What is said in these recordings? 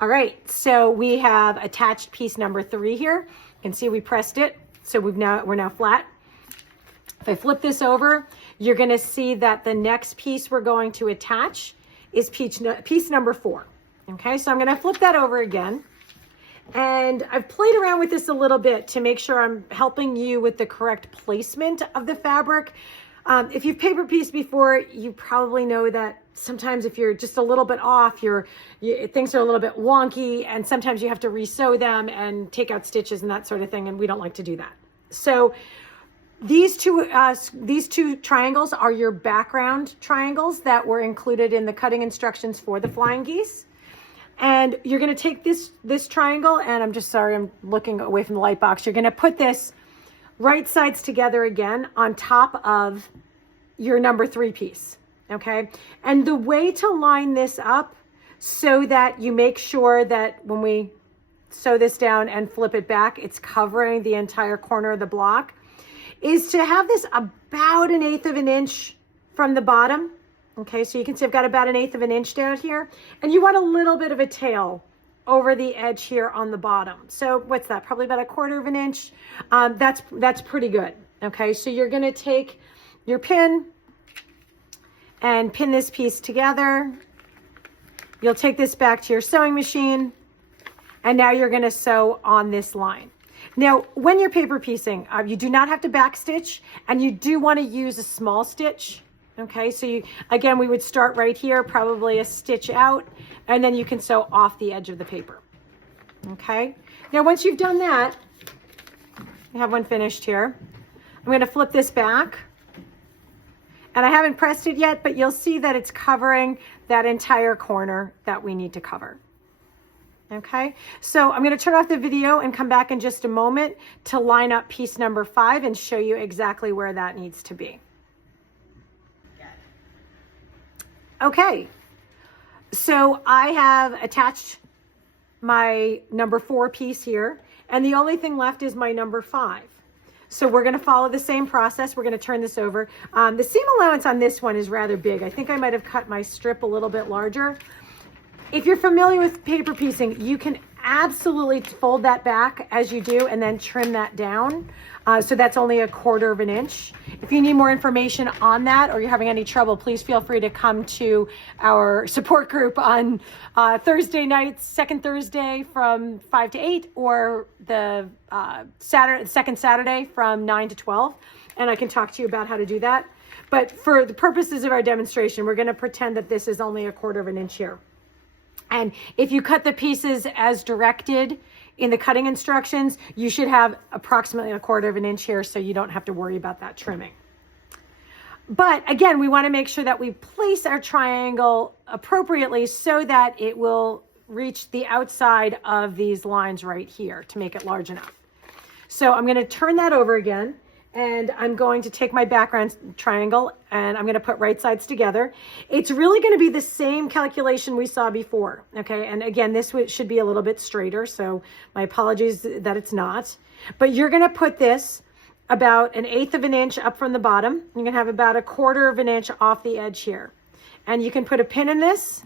All right, so we have attached piece number 3 here. You can see we pressed it, so we're now flat. If I flip this over, you're going to see that the next piece we're going to attach is piece number 4. Okay, so I'm going to flip that over again. And I've played around with this a little bit to make sure I'm helping you with the correct placement of the fabric. If you've paper pieced before, you probably know that sometimes if you're just a little bit off, things are a little bit wonky, and sometimes you have to re-sew them and take out stitches and that sort of thing, and we don't like to do that. So these two triangles are your background triangles that were included in the cutting instructions for the flying geese. And you're going to take this triangle, and I'm just sorry, I'm looking away from the light box. You're going to put this right sides together again on top of your number 3 piece, okay? And the way to line this up so that you make sure that when we sew this down and flip it back, it's covering the entire corner of the block, is to have this about 1/8 of an inch from the bottom. Okay, so you can see I've got about 1/8 of an inch down here, and you want a little bit of a tail over the edge here on the bottom. So what's that? Probably about 1/4 of an inch. That's pretty good. Okay, so you're going to take your pin and pin this piece together. You'll take this back to your sewing machine, and now you're going to sew on this line. Now, when you're paper piecing, you do not have to backstitch, and you do want to use a small stitch. Okay, so again, we would start right here, probably a stitch out, and then you can sew off the edge of the paper. Okay, now once you've done that, I have one finished here. I'm going to flip this back, and I haven't pressed it yet, but you'll see that it's covering that entire corner that we need to cover. Okay, so I'm going to turn off the video and come back in just a moment to line up piece number 5 and show you exactly where that needs to be. Okay, so I have attached my number 4 piece here, and the only thing left is my number 5. So we're going to follow the same process. We're going to turn this over. The seam allowance on this one is rather big. I think I might have cut my strip a little bit larger. If you're familiar with paper piecing, you can absolutely fold that back as you do and then trim that down. So that's only 1/4 of an inch. If you need more information on that, or you're having any trouble, please feel free to come to our support group on Thursday nights, second Thursday from 5 to 8, or the second Saturday from 9 to 12. And I can talk to you about how to do that. But for the purposes of our demonstration, we're going to pretend that this is only 1/4 of an inch here. And if you cut the pieces as directed in the cutting instructions, you should have approximately 1/4 of an inch here, so you don't have to worry about that trimming. But again, we want to make sure that we place our triangle appropriately so that it will reach the outside of these lines right here to make it large enough. So I'm going to turn that over again, and I'm going to take my background triangle and I'm going to put right sides together. It's really going to be the same calculation we saw before. Okay. And again, this should be a little bit straighter, so my apologies that it's not. But you're going to put this about 1/8 of an inch up from the bottom. You're going to have about 1/4 of an inch off the edge here. And you can put a pin in this.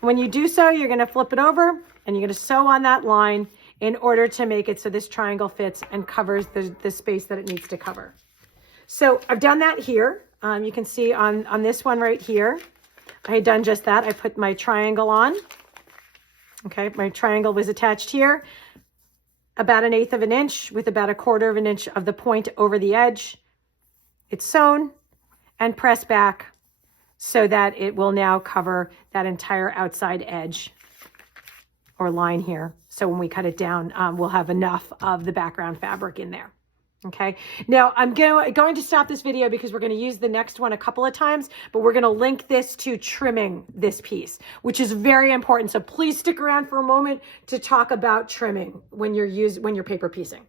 When you do so, you're going to flip it over and you're going to sew on that line in order to make it so this triangle fits and covers the space that it needs to cover. So I've done that here. You can see on this one right here, I had done just that. I put my triangle on. Okay, my triangle was attached here, about 1/8 of an inch with about 1/4 of an inch of the point over the edge. It's sewn and pressed back so that it will now cover that entire outside edge or line here. So when we cut it down, we'll have enough of the background fabric in there. Okay, now I'm going to stop this video because we're going to use the next one a couple of times, but we're going to link this to trimming this piece, which is very important. So please stick around for a moment to talk about trimming when you're paper piecing.